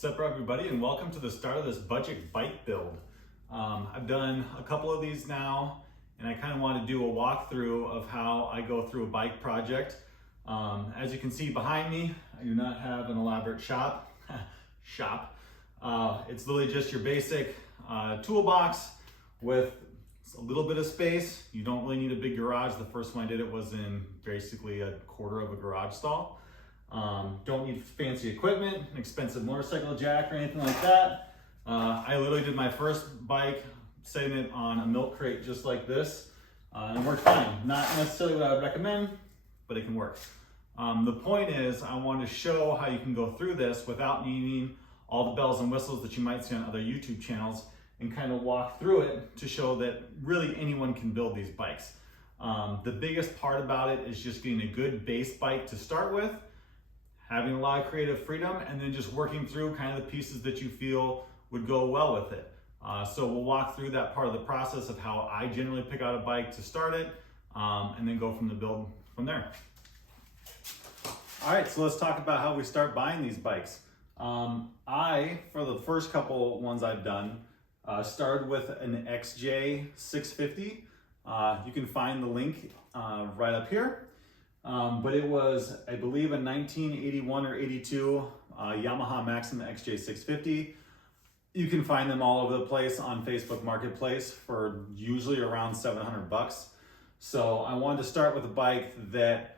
What's up, everybody, and welcome to the start of this budget bike build. I've done a couple of these now, and I kind of want to do a walkthrough of how I go through a bike project. As you can see behind me, I do not have an elaborate shop. It's literally just your basic toolbox with a little bit of space. You don't really need a big garage. The first one I did it was in basically a quarter of a garage stall. Don't need fancy equipment, an expensive motorcycle jack or anything like that. I literally did my first bike setting it on a milk crate just like this, and it worked fine. Not necessarily what I would recommend, but it can work. The point is I want to show how you can go through this without needing all the bells and whistles that you might see on other YouTube channels, and kind of walk through it to show that really anyone can build these bikes. The biggest part about it is just getting a good base bike to start with, having a lot of creative freedom, and then just working through kind of the pieces that you feel would go well with it. So we'll walk through that part of the process of how I generally pick out a bike to start it, and then go from the build from there. All right, so let's talk about how we start buying these bikes. For the first couple ones I've done, started with an XJ650. You can find the link right up here. But it was, I believe, a 1981 or 82 Yamaha Maxima XJ650. You can find them all over the place on Facebook Marketplace for usually around $700. So I wanted to start with a bike that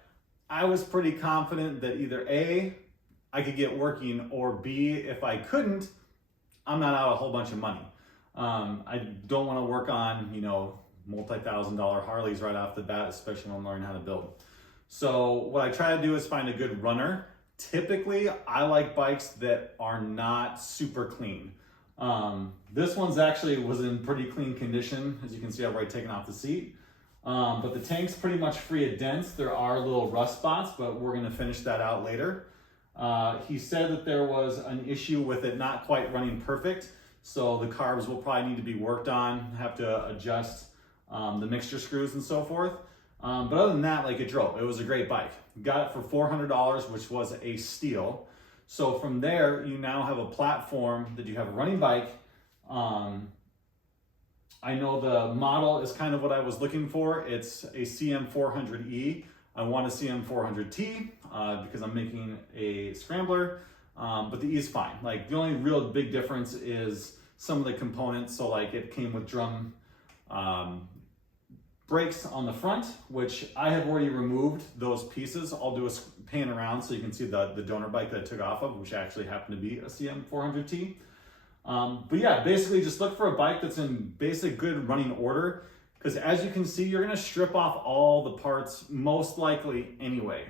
I was pretty confident that either A, I could get working, or B, if I couldn't, I'm not out a whole bunch of money. I don't want to work on, multi-$1,000 Harleys right off the bat, especially when I'm learning how to build. So what I try to do is find a good runner. Typically, I like bikes that are not super clean. This one's actually was in pretty clean condition. As you can see, I've already taken off the seat. But the tank's pretty much free of dents. There are little rust spots, but we're gonna finish that out later. He said that there was an issue with it not quite running perfect. So the carbs will probably need to be worked on, have to adjust the mixture screws and so forth. But other than that, it drove. It was a great bike. Got it for $400, which was a steal. So from there, you now have a platform that you have a running bike. I know the model is kind of what I was looking for. It's a CM400E. I want a CM400T because I'm making a scrambler, but the E is fine. The only real big difference is some of the components. So it came with drum brakes on the front, which I have already removed those pieces. I'll do a pan around so you can see the donor bike that I took off of, which actually happened to be a CM400T. But yeah, basically just look for a bike that's in basic good running order, because as you can see, you're gonna strip off all the parts most likely anyway.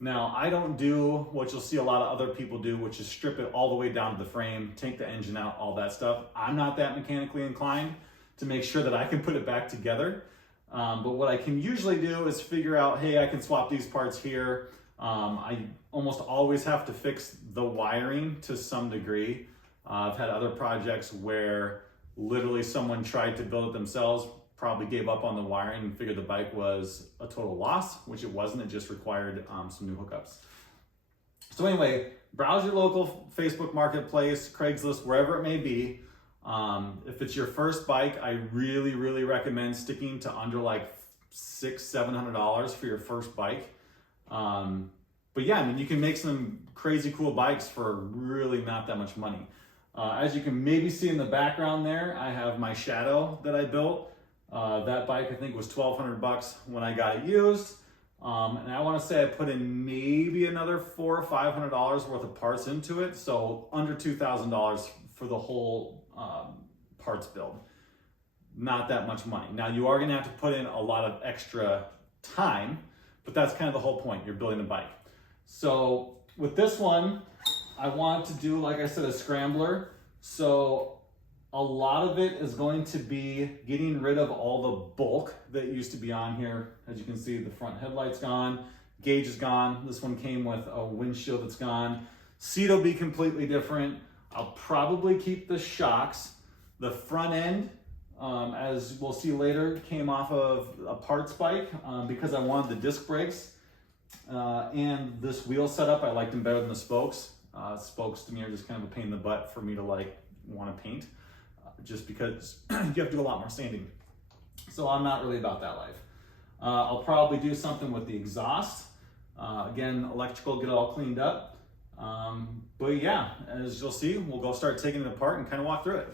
Now, I don't do what you'll see a lot of other people do, which is strip it all the way down to the frame, take the engine out, all that stuff. I'm not that mechanically inclined to make sure that I can put it back together. But what I can usually do is figure out, hey, I can swap these parts here. I almost always have to fix the wiring to some degree. I've had other projects where literally someone tried to build it themselves, probably gave up on the wiring and figured the bike was a total loss, which it wasn't. It just required some new hookups. So anyway, browse your local Facebook Marketplace, Craigslist, wherever it may be. If it's your first bike, I really, really recommend sticking to under $600-700 for your first bike. But yeah, you can make some crazy cool bikes for really not that much money. As you can maybe see in the background there, I have my Shadow that I built. That bike I think was $1,200 when I got it used. And I want to say I put in maybe another $400 or $500 worth of parts into it. So under $2,000 for the whole parts build. Not that much money. Now you are going to have to put in a lot of extra time, but that's kind of the whole point. You're building a bike. So with this one, I want to do, like I said, a scrambler. So a lot of it is going to be getting rid of all the bulk that used to be on here. As you can see, the front headlight's gone, gauge is gone. This one came with a windshield that's gone. Seat will be completely different. I'll probably keep the shocks. The front end, as we'll see later, came off of a parts bike because I wanted the disc brakes. And this wheel setup, I liked them better than the spokes. Spokes to me are just kind of a pain in the butt for me to like want to paint, just because you have to do a lot more sanding. So I'm not really about that life. I'll probably do something with the exhaust. Again, electrical, get it all cleaned up. But yeah, as you'll see, we'll go start taking it apart and kind of walk through it.